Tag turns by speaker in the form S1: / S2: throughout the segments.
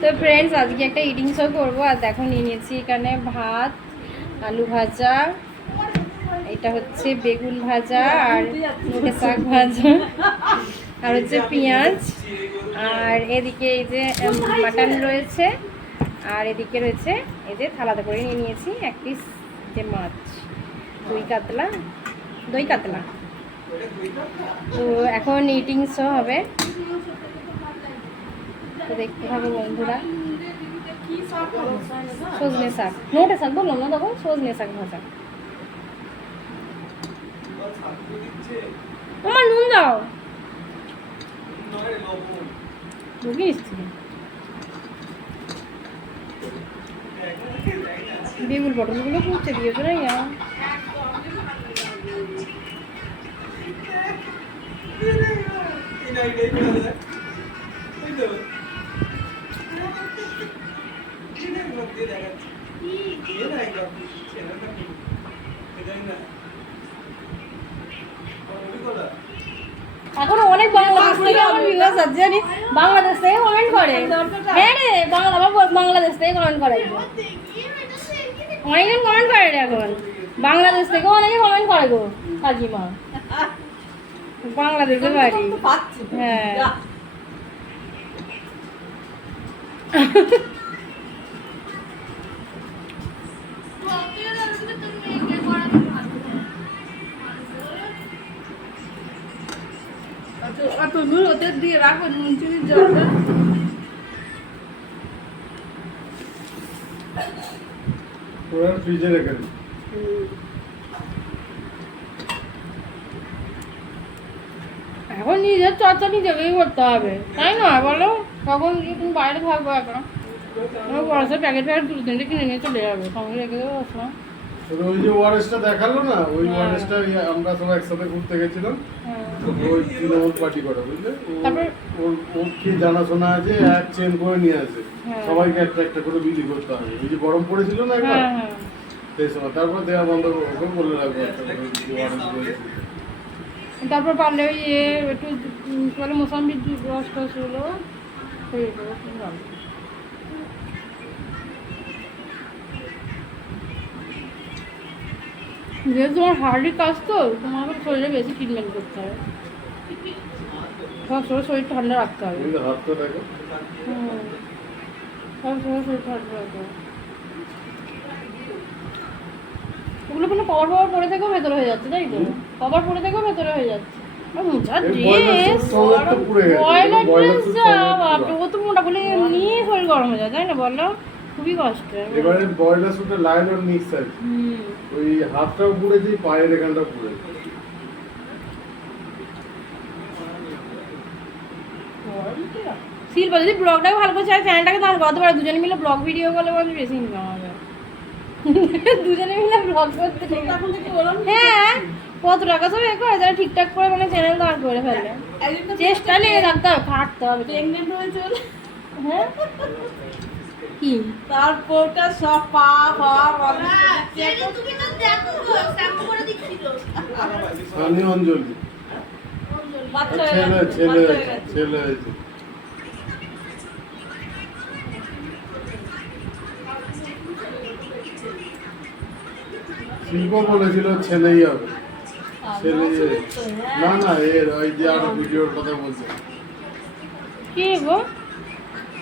S1: তো ফ্রেন্ডস আজকে একটা ইটিং শো করব। আর দেখো, নিয়ে নিয়েছি এখানে ভাত, আলু ভাজা, এটা হচ্ছে বেগুন ভাজা আর শাক ভাজা, আর হচ্ছে পেঁয়াজ। আর এদিকে এই যে মাটন রয়েছে, আর এদিকে রয়েছে এই যে থালাতে করে নিয়ে নিয়েছি এক পিস যে মাছ, দই কাতলা দই কাতলা। তো এখন ইটিং শো হবে। তো দেখতে হবে বন্ধুরা। সজনে শাক। নোটে শাক বললাম না তখন? সজনে শাক ভাজা। আমার নুন দাও। বুঝিস বেগুন পটলগুলো পুড়ছে দিয়েছ না ইয়া এখন অনেক বাংলাদেশ থেকে আমার ভিউয়ার্স আছে জানি। বাংলাদেশ থেকে কমেন্ট করে। হ্যাঁ রে বাংলা বাংলাদেশ থেকে কমেন্ট করে। অনেকজন কমেন্ট করে রে এখন। বাংলাদেশ থেকে অনেকে কমেন্ট করে গো কাকিমা বাংলাদেশে বাড়ি। হ্যাঁ।
S2: নুন ওদের দিয়ে রাখো নুন চিনির জলটা
S3: ওরা ফ্রিজে রেখে দিই
S1: এখন নিজের চর্চা নিজেকেই করতে হবে তাই না? বলো কখন গিয়ে তুমি বাইরে থাকব এখন? আমার প্যাকেট প্যাকেট দু তিনটে কিনে নিয়ে চলে যাবে সঙ্গে রেখে দেবো
S3: তবে ওই যে ওয়ারেসটা দেখাল না ওই
S1: হ্যাঁ।
S3: ওয়ারেসটা আমরা সবাই একসাথে ঘুরতে গেছিলাম।
S1: হ্যাঁ।
S3: ওই তৃণমূল পার্টি করে বুঝলে?
S1: তারপর-
S3: ওর ওর কি জানাশোনা আছে এক চেন করে নিয়ে আসে।
S1: হ্যাঁ।
S3: সবাইকে একটা একটা করে বিলি করতে হবে। ওই যে গরম পড়েছিল না একবার? সেই সময়। তারপর দেওয়া বন্ধ ওকে বলে রাখব
S1: তারপর পারলে ওই একটু মোসাম্বির রস টস হলো যেহেতু তোমার হার্ডি কাজ তো তোমাকে শরীরে বেশি ট্রিটমেন্ট করতে হবে। সব সময় শরীর ঠান্ডা রাখতে হবে। হুম। সব সময় শরীর ঠান্ডা রাখতে হবে। ওগুলো কোনো কভার ফভার পরে থেকেও ভেতরে হয়ে যাচ্ছে তাই তো? কভার পরে থেকেও ভেতরে হয়ে যাচ্ছে। আর মোজা
S3: এই boiler
S1: ড্রেস
S3: suit সমেত তো পুড়ে গেছে।
S1: বয়লার
S3: boiler
S1: ড্রেস
S3: suit
S1: যা
S3: সমেত পুরো।
S1: বাপরে ও তো মোটা বলে এমনি শরীর গরম হয়ে যায় তাই না বলো? খুবই কষ্ট।
S3: এবারে বয়লার সুটে লাইলন মিক্স আছে
S1: হুম।
S3: ওই হাতটাও পুড়েছে পায়ের এখানটাও পুড়েছে
S1: শিল্পা যদি ব্লগটাকে ভালো করে চায় চ্যানেলটাকে করতে পারে দুজনে মিলে ব্লগ ভিডিও করলে বলে বেশি ইনকাম হবে। দুজনে মিলে ব্লগ করতে
S2: বললাম
S1: হ্যাঁ কত টাকা সব এ করে যারা ঠিকঠাক করে মানে চ্যানেল দাঁড় করে ফেলে।
S2: তো
S1: চেষ্টা লেগে থাকতে হবে খাটতে হবে। হ্যাঁ? কি
S2: তারপরটা সব পা পা
S3: সানি অঞ্জলি
S2: বাচ্চা হয়ে
S3: ছেলে
S2: গেছে,
S3: ছেলে
S2: বাচ্চা হয়ে
S3: হয়েছে ছেলে শিল্প বলেছিল ছেলেই হবে ছেলে না না এর ওই যে আরও ভিডিওর কথা বলছে
S1: কি গো কে
S3: সানি
S1: রাশিদ
S3: অঞ্জলি বলে একটা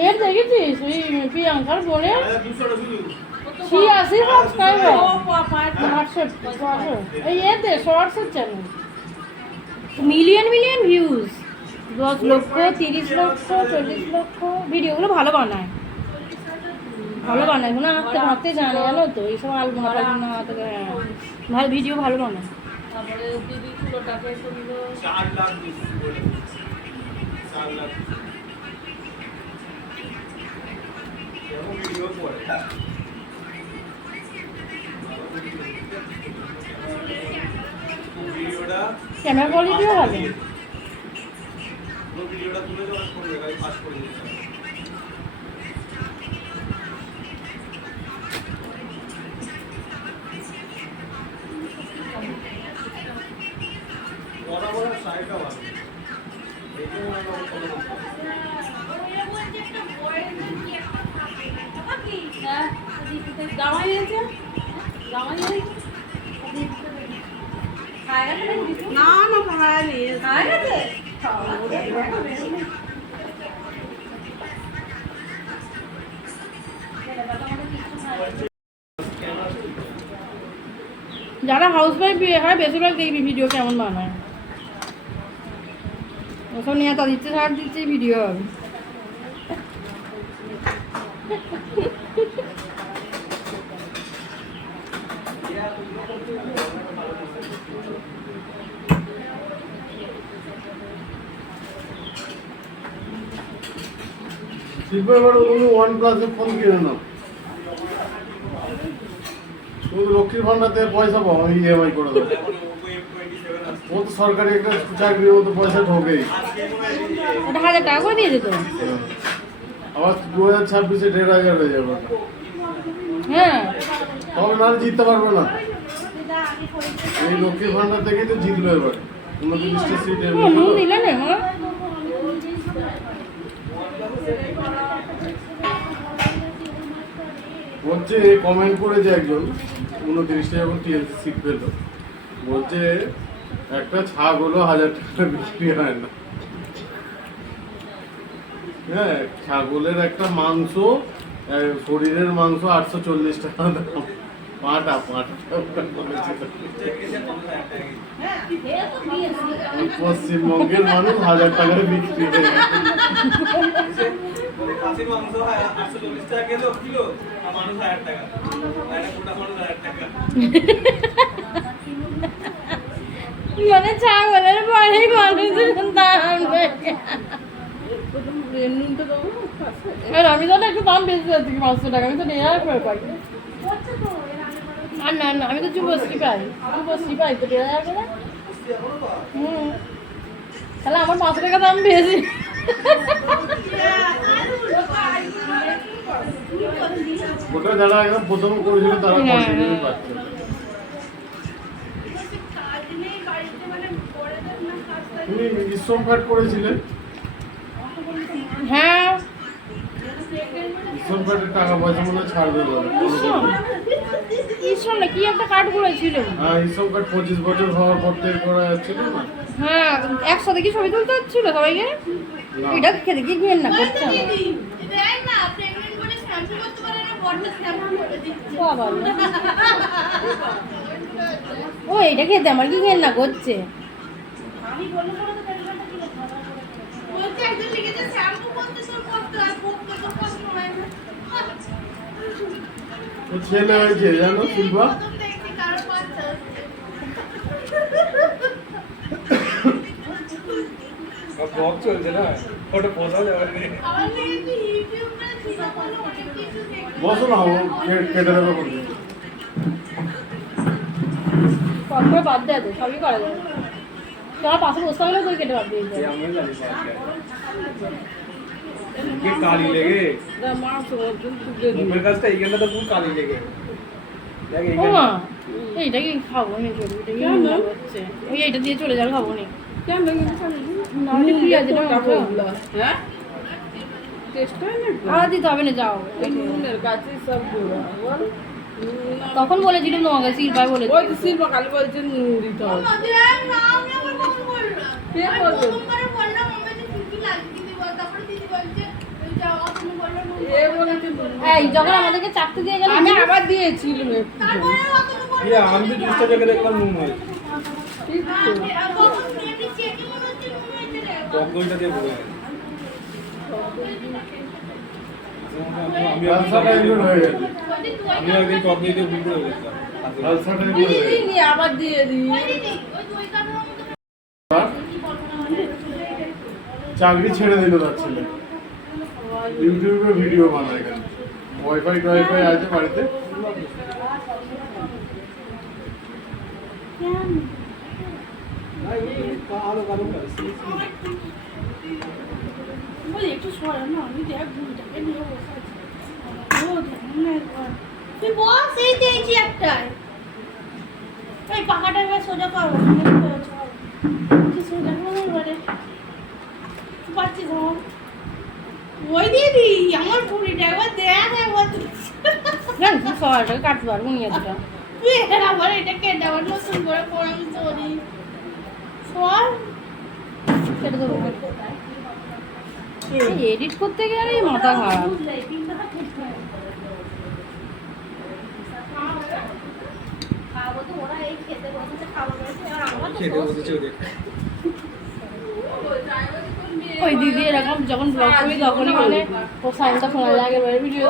S1: এ দেখেছিস? ওই প্রিয়াঙ্কার
S4: বলে?
S1: ছিয়াশি সাবস্ক্রাইবার এই এতে শর্টসের চ্যানেল মিলিয়ন মিলিয়ন ভিউজ দশ লক্ষ মানে তিরিশ লক্ষ মানে চল্লিশ লক্ষ। ভিডিওগুলো ভালো বানায়। ভালো বানায়। না আঁকতে আঁকতে জানে জানো তো? এইসব আলপনা টালপনা হ্যাঁ ভালো ভিডিও ভালো বানায়।
S2: তারপরে দিদি
S4: চার লাখ চার লাখ
S1: ক্যামেরা কোয়ালিটিও ভালো?
S4: ভিডিওটা তুলে দেওয়ার পরে দেবে পাস করে বড় বড় সাইডটা ভালো এইটা আমার কোনো
S2: হ্যাঁ জামাই হয়েছে জামাই হয়েছে না না খায়নি খায় গেছে
S1: যারা হাউস ওয়াইফ হয়, বেশিরভাগ দেখবি ভিডিও কেমন বানায়। ওসব নিয়ে তা দিচ্ছে ছাড় দিচ্ছে ভিডিও হবে
S3: শিল্প এবার ওয়ান প্লাসের ফোন কিনে নাও। শুধু লক্ষ্মীর ভান্ডার থেকে পয়সা পাও আমি ইএমআই করে দেবো।
S4: এখন ওপো M27 আসছে
S3: ও তো সরকারি একটা চাকরির মতো পয়সা ঢোকেই।
S4: হয়
S1: ওটা হাজার টাকা করে দিয়ে যেত
S3: আবার দু হাজার ছাব্বিশে দেড় হাজার হয়ে যাবে।
S1: হ্যাঁ।
S3: তবে না জিততে পারবে না। এই লক্ষ্মীর ভান্ডার থেকেই তো জিতলো এবার। উনত্রিশটা সিট
S1: ও নুন দিলে না
S3: বলছে কমেন্ট করেছে একজন উনত্রিশটা যখন টিএলসি সিট পেল। বলছে, একটা ছাগলও হাজার টাকা বিক্রি হয় না। হ্যাঁ ছাগলের একটা মাংস শরীরের মাংস আটশো চল্লিশ টাকা দাম। পাটা পাটা
S4: টাকা।
S3: পশ্চিমবঙ্গের মানুষ হাজার টাকায় বিক্রি
S4: মানে খাসির মাংস হয় আটশো চল্লিশ টাকা কিলো কিলো, আর মানুষ হাজার টাকা। গোটা মানুষ হাজার টাকা।
S1: মানে ছাগলের পরে মানুষের দাম আমি তো না একটু দাম বেশি যাচ্ছি, পাঁচশো টাকা। আমি তো নেওয়া করে পাই। না না, আমি তো যুবশ্রী পাই। যুবশ্রী পাই তো দেড় হাজার করে হুম। তাহলে আমার পাঁচশো টাকা দাম বেশি।
S3: ওটা যারা একদম প্রথম করেছিল তারা
S1: হ্যাঁ।
S3: পাচ্ছে তুমি করেছিলে
S1: হ্যাঁ।
S3: ইসম টাকা পয়সা মনে ছাড়বে বলে।
S1: ইসম ইসম না কি একটা কার্ড করেছিল
S3: হ্যাঁ ইসম কার্ড পঁচিশ বছর হওয়ার পর থেকে করা যাচ্ছিল না।
S1: হ্যাঁ একসাথে কি ছবি তুলতে হচ্ছিল সবাইকে? এটা না করছে আমার। ও এটা খেতে আমার কি ঘেন না করছে।
S3: ছেলে হয়েছে জানো শিল্পা?
S4: ব্লগ চলছে না? ওটা পোষাও যাবে
S3: বসো না ও কেটে দেবে বলবে
S1: বাদ দেয় তো সবই করা যায় তোরা পাশে বসতে হলে তুই কেটে বাদ দিয়ে দেয়
S4: আমি জানি কি কালি লেগে মুখের কাছটা এইখানটা তো পুরো কালি লেগে
S1: খাব নি হচ্ছে ওই এইটা দিয়ে চলে খাব নি
S2: কেন হ্যাঁ?
S1: আর দিতে হবে না যাও
S2: বল
S1: তখন বলেছিলাম তোমাকে শিল্পায় বলেছি।
S2: ওই কালী বলছে নুন দিতে হবে কে বলবে এ বলেছে নুন দিতে
S1: এই যখন আমাদেরকে চাকরি দিয়ে গেল
S2: আমি আবার
S4: তো জুসটা দেখে দেখলাম নুন একদিন দিয়ে ভুল করে গেছিলাম
S2: আবার দিয়ে দিই
S3: চাকরি ছেড়ে দিল তার ছেলে। ইউটিউবে ভিডিও বানায় কেন ওয়াইফাই টোয়াইফাই আছে বাড়িতে।
S2: একটু সরা, না, আমি দেখ বুড়িটাকে নিয়ে বসে আছি। তুই বস, এই যে এই চেয়ারটায় পাখাটা সোজা কর সোজা কর এবারে পাচ্ছিস আমার ওই দিদি আমার বুড়িটা একবার দেখ একবার তুই
S1: জান তুই সবাইটাকে কাটতে পারব নিয়ে দুটা
S2: তুই আবার এটা কেটে আবার নতুন করে পড়াবি সরি সর।
S1: কেটে দেবো। এডিট করতে গেলে মাথা খারাপ।
S2: খাব তো ওরা এই খেতে বসেছে খাব বসেছে আর আমার তো
S4: খেতে বসেছে ওদের।
S1: ওই দিদি এরকম যখন ব্লগ করি তখনই মানে ও সাউন্ডটা শোনা যায় আগের বারে ভিডিও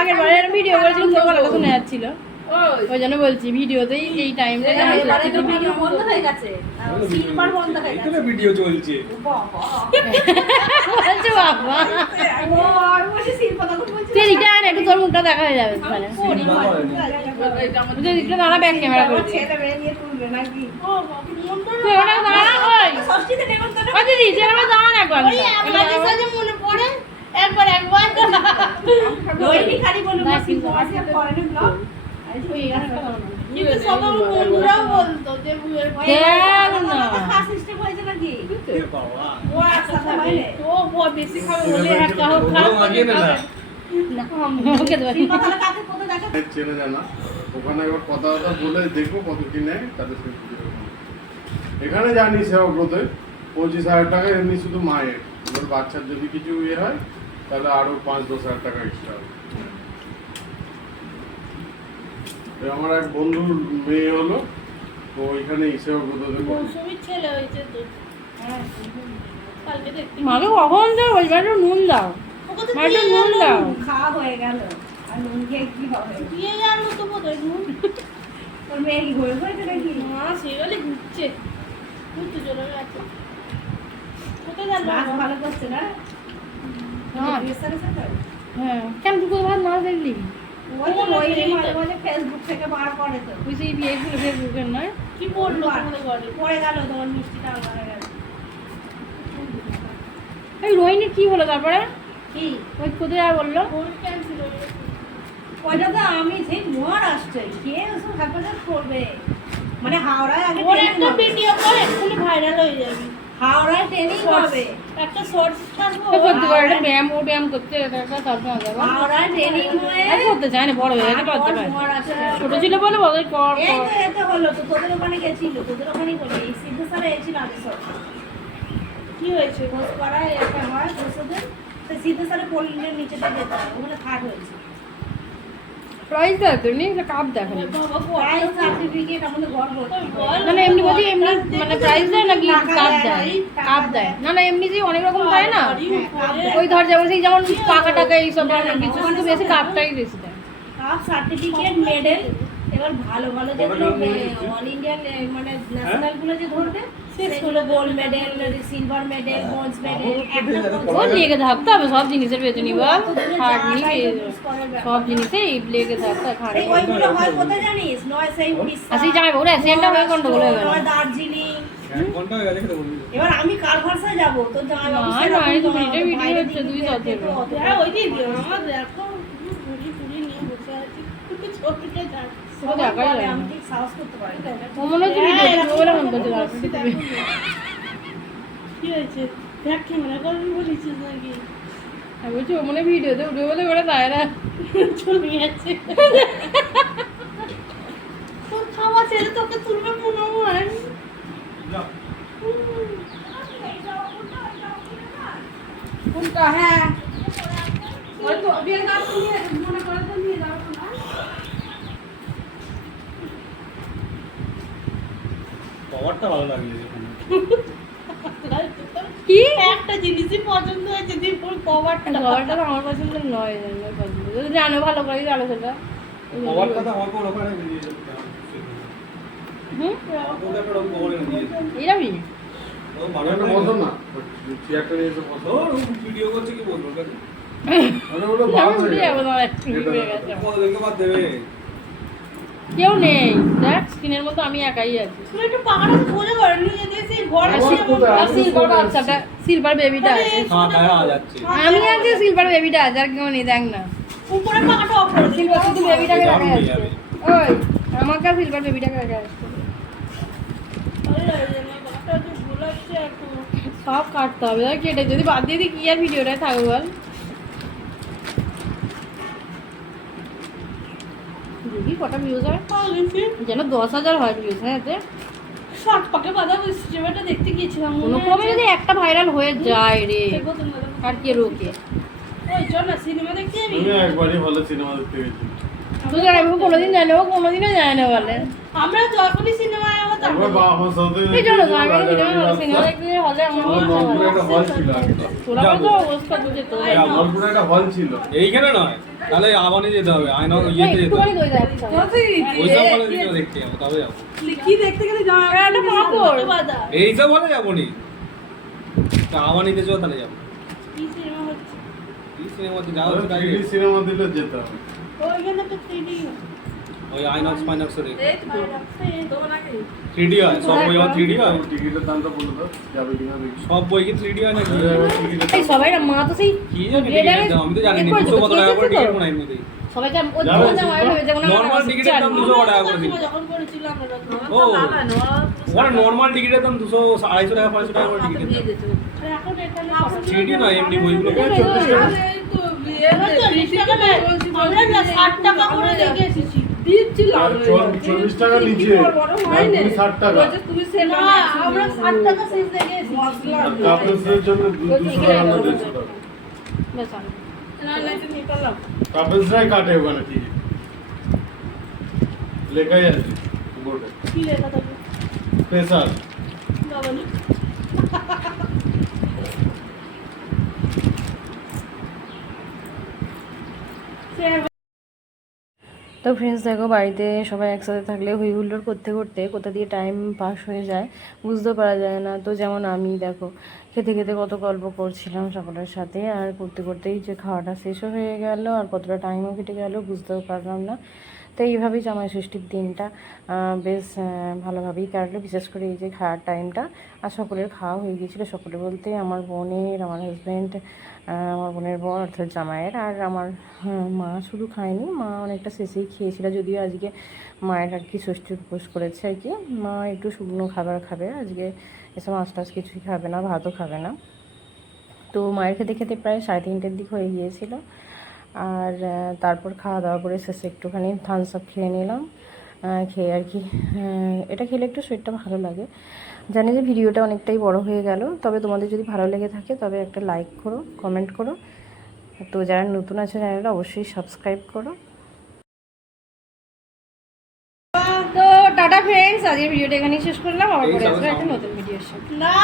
S1: আগের বারের ভিডিও করেছিল তো গলাটা শোনা যাচ্ছিল। ওই জন্য বলছি ভিডিওতেই এই টাইমটা
S2: ভিডিও বন্ধ হয়ে গেছে বন্ধ হয়ে গেছে
S4: ভিডিও চলছে
S1: বলছে বাবা তুই দিকটা একটু তোর মুখটা দেখা যাবে তাহলে তুই দিকটা দাঁড়া ব্যাক ক্যামেরা করছি
S2: মনে একবার
S3: চেনে জানা ওখানে একবার কথা কথা বলে দেখব কত কি নেয় তাদের এখানে জানি সেবাব্রতে পঁচিশ হাজার টাকা, এমনি শুধু মায়ের। বাচ্চার যদি কিছু ইয়ে হয়, তাহলে আরও পাঁচ, দশ হাজার টাকা এক্সট্রা হবে তো আমার এক বন্ধুর মেয়ে হলো তো ওইখানে
S2: মৌসুমীর ছেলে হয়েছে তো। হ্যাঁ কালকে দেখতে
S1: মাকে কখন দেবো বলছি একটু নুন দাও।
S2: দিয়ে
S1: নুন দাও।
S5: খাওয়া হয়ে গেল। আর নুন খেয়ে কি হবে?
S2: দিয়ে গেল তো বোধহয় নুন।
S5: তোর মেয়ে কি ঘুরে ঘুরেছে নাকি?
S2: মা সেগুলি ঘুরছে। ঘুরতে চলে গেছে। কোথায় গেল
S5: ভালো করছে না?
S1: হ্যাঁ। হ্যাঁ। কেন তুই কোথাও ভাত নাচ দেখলি?
S5: ফেসবুক থেকে বার করে তো।
S1: তুই সেই বিয়ে ফেসবুকের নয়
S2: কি পড়ল
S5: পড়ে গেল তোমার মিষ্টিটা আলাদা গেল।
S1: এই রোহিণীর কি হলো তারপরে?
S5: কি?
S1: ওই কোথায় বলল?
S5: ওইটা তো আমি সেই আসছে কে ওসব করবে? মানে হাওড়ায় আগে
S2: ওর একটা ভিডিও করে এক্ষুনি ভাইরাল হয়ে যাবে।
S5: হাওড়ায় ট্রেনিং হবে।
S2: একটা শর্টস
S1: করতে পারে ব্যায়াম ও ব্যায়াম করতে একটা তারপর যাব।
S5: হাওড়ায় ট্রেনিং হয়ে
S1: করতে চায় না বড় হয়ে গেছে করতে পারে ছোট ছিল বলে বলে কর
S5: এই তো এতে হলো তো তোদের ওখানে গেছিল তোদের ওখানেই বলি এই সিদ্ধু স্যার এসেছিল আগে সব।
S2: কি হয়েছে?
S5: ঘোষপাড়ায় একটা হয় বসেদের তো সিদ্ধু স্যারে পল্লীর নিচেতে যেতে ওখানে থার্ড হয়েছে।
S1: প্রাইস দেয় তো এমনি একটা কাপ
S5: প্রাইজ
S2: বল
S1: না না এমনি বলছি এমনি মানে প্রাইস দেয় নাকি কাপ
S5: দেয়,
S1: কাপ দেয়। না না এমনি যে অনেক রকম দেয় না?
S5: হ্যাঁ,
S1: ওই ধর যেমন সেই যেমন পাকা টাকা এইসব কিছু কিন্তু বেশি কাপটাই বেশি দেয়।
S5: কাপ সার্টিফিকেট মেডেল এবার ভালো ভালো যেগুলো অল ইন্ডিয়ান মানে ন্যাশনালগুলো যে ধরবে সেগুলো gold medal silver medal bronze medal একটা
S1: ও লেগে থাকতে হবে সব জিনিসের পেছনই বল খাটনি সব জিনিসে লেগে থাকতে হবে
S5: এই
S1: খাটনি
S5: ওইগুলো হয় কোথায় জানিস নয় সেই উড়িষ্যা
S1: আর সেই জামাই ওরা অ্যাক্সিডেন্টটা হয়ে গন্ডগোল হয়ে গেল
S5: নয় দার্জিলিং
S4: এক ঘণ্টা হয়ে গেছে খেতে বলবি
S5: এবার আমি কার ভরসায় যাব তো জামাই বাবু
S1: না,
S5: সেরকম
S1: না, এই তো
S5: তোমার
S1: মিনিটের ভিডিও
S5: বাইরে
S1: হচ্ছে,
S5: দিকে
S1: দুই
S5: যেতে
S1: সতেরো।
S5: তো অত-
S2: হ্যাঁ ওই দিদি আমার দেখো ঘুরি ঘুরি নিয়ে বসে আছি ছবিটা যাক হ্যাঁ। কি হয়েছে? দেখ ক্যামেরা করবি বলেছিস নাকি?
S1: আমি বলছি ও মনে ভিডিওতে উঠে বলে তাই
S2: চলে গেছে। তোর খাওয়া ছেড়ে তোকে তুলবে মনে হয়।
S5: কোনটা? হ্যাঁ। ওই তো, মনে করে তো নিয়ে যাব না।
S4: কভারটা ভালো লাগছে
S1: কি?
S2: একটা জিনিসই পছন্দ হয়েছে যে পুরো কভারটা
S1: খাবারটা তো আমার পছন্দের নয় জানো পছন্দ। যদি জানো ভালো করে জানো সেটা।
S4: কভারটা তো আমার কোনো ওখানে দিয়ে যেতে
S1: হুম? এরকমই
S4: ভিডিও করছে কি বলব দেখতে দেবে।
S1: কেউ নেই। দেখ স্ক্রিনের মতো আমি একাই আছি।
S2: তুমি একটু পাখাটা সোজা করে নিয়ে ঘরে
S1: সিলভার বাচ্চাটা সিলভার বেবিটা আছে।
S4: হ্যাঁ
S1: আমি আছি সিলভার বেবিটা আছে আর কেউ নেই দেখ না।
S2: উপরে অফ করে
S1: সিলভার শুধু বেবিটাকে ওই আমাকে সিলভার বেবিটাকে
S2: একটু
S1: সব কাটতে হবে। কেটে যদি বাদ দিয়ে দিই কি আর ভিডিওটাই থাকবে বল? কটা ভিউজ হয়? যেন দশ হাজার হয় ভিউজ হ্যাঁ এতে।
S2: শর্ট পাকে বাধা সিনেমাটা দেখতে গিয়েছিলাম
S1: কোনো কমে যদি একটা ভাইরাল হয়ে যায় রে আর কে রোকে?
S2: ওই চল না সিনেমা দেখতে যাবি?
S3: আমি একবারই ভালো সিনেমা দেখতে গেছি।
S1: কোনোদিন জানে ও কোনোদিনও যায় না বলে।
S2: আমরা যখনই সিনেমায়
S1: হলে
S3: হল হ্যাঁ, হল
S4: এইখানে নয়। তাহলে আবানি যেতে হবে। আয়না ইয়েতে যেতে হবে। ওইসব বলে দেখতে যাব তবে যাব।
S2: কি দেখতে গেলে? বাধা
S4: এইসব বলে যাব নি আবানিতে চো তাহলে যাব।
S2: সিনেমা
S3: দিলে যেতে হবে।
S2: ওইখানে তো
S4: ওই আইনক্স ফাইনক্স দেখে
S2: তোমার
S4: থ্রি ডি হয় সব বই থ্রি ডি হয়
S3: টিকিটের দামটা বলে দাও যাবে কিনা
S4: সব বই কি থ্রি ডি হয় নাকি
S1: এই সবাই না মা তো সেই
S4: কি জানি আমি তো জানি না দুশো কত টাকা করে টিকিট মনে হয় এমনিতেই
S1: সবাইকে ওর
S3: যাবে,
S1: জন্য হয়ে যাবে
S4: নর্মাল টিকিটের দাম দুশো টাকা করে দিই
S2: যখন করেছিলাম
S4: ও ওখানে নর্মাল টিকিটের দাম দুশো আড়াইশো টাকা পাঁচশো টাকা করে থ্রি ডি নয় এমনি বইগুলো
S2: এবার টাকা আমরা ষাট টাকা করে দেখে এসেছি
S3: চল্লিশ টাকা নিচে। আর তুমি ষাট টাকা।
S2: না আমরা ষাট টাকা শেষ দেখে এসেছি
S3: আর কাপড়সের জন্য দু- দুশো টাকা না দেড়শো টাকা।
S1: বেশ আমি
S3: কাপড়সরাই কাটে ওখানে টিকিট লেখাই আছে বোর্ডে।
S2: কি লেখা থাকে
S3: স্পেশাল।
S2: বাবা নি।
S1: তো ফ্রেন্ডস দেখো, বাড়িতে সবাই একসাথে থাকলে হুই হুল্লোড় করতে করতে কোথা দিয়ে টাইম পাস হয়ে যায় বুঝতে পারা যায় না। তো যেমন আমি, দেখো, খেতে খেতে কত গল্প করছিলাম সকলের সাথে আর করতে করতেই যে খাওয়াটা শেষও হয়ে গেল আর কতটা টাইমও কেটে গেল বুঝতেও পারলাম না। তো এইভাবেই জামাই ষষ্ঠীর দিনটা বেশ ভালোভাবেই কাটলো। বিশেষ করে এই যে খাওয়ার টাইমটা, আর সকলের খাওয়া হয়ে গিয়েছিল। সকলে বলতে আমার বোনের, আমার হাজব্যান্ড আমার বোনের বর, অর্থাৎ জামাইয়ের, আর আমার মা শুধু খায়নি, মা অনেকটা শেষেই খেয়েছিল। যদিও আজকে মায়ের আর কি ষষ্ঠী উপোস করেছে আর কি। মা একটু শুকনো খাবার খাবে, আজকে এসব মাছ টাছ কিছুই খাবে না, ভাতও খাবে না। তো মায়ের খেতে খেতে প্রায় সাড়ে তিনটের দিক হয়ে গিয়েছিল। আর তারপর খাওয়া দাওয়া করে শেষে একটুখানি থামস আপ খেয়ে নিলাম। খেয়ে আর কি এটা খেলে একটু শরীরটা ভালো লাগে। জানি যে ভিডিওটা অনেকটাই বড় হয়ে গেল তবে তোমাদের যদি ভালো লেগে থাকে তবে একটা লাইক করো কমেন্ট করো। তো যারা নতুন আছে চ্যানেলটা অবশ্যই সাবস্ক্রাইব করো। তো টাটা ফ্রেন্ডস আজকের ভিডিওটা এখানেই শেষ করলাম। আবার পরে আসব একটা নতুন ভিডিওর সাথে।
S2: না।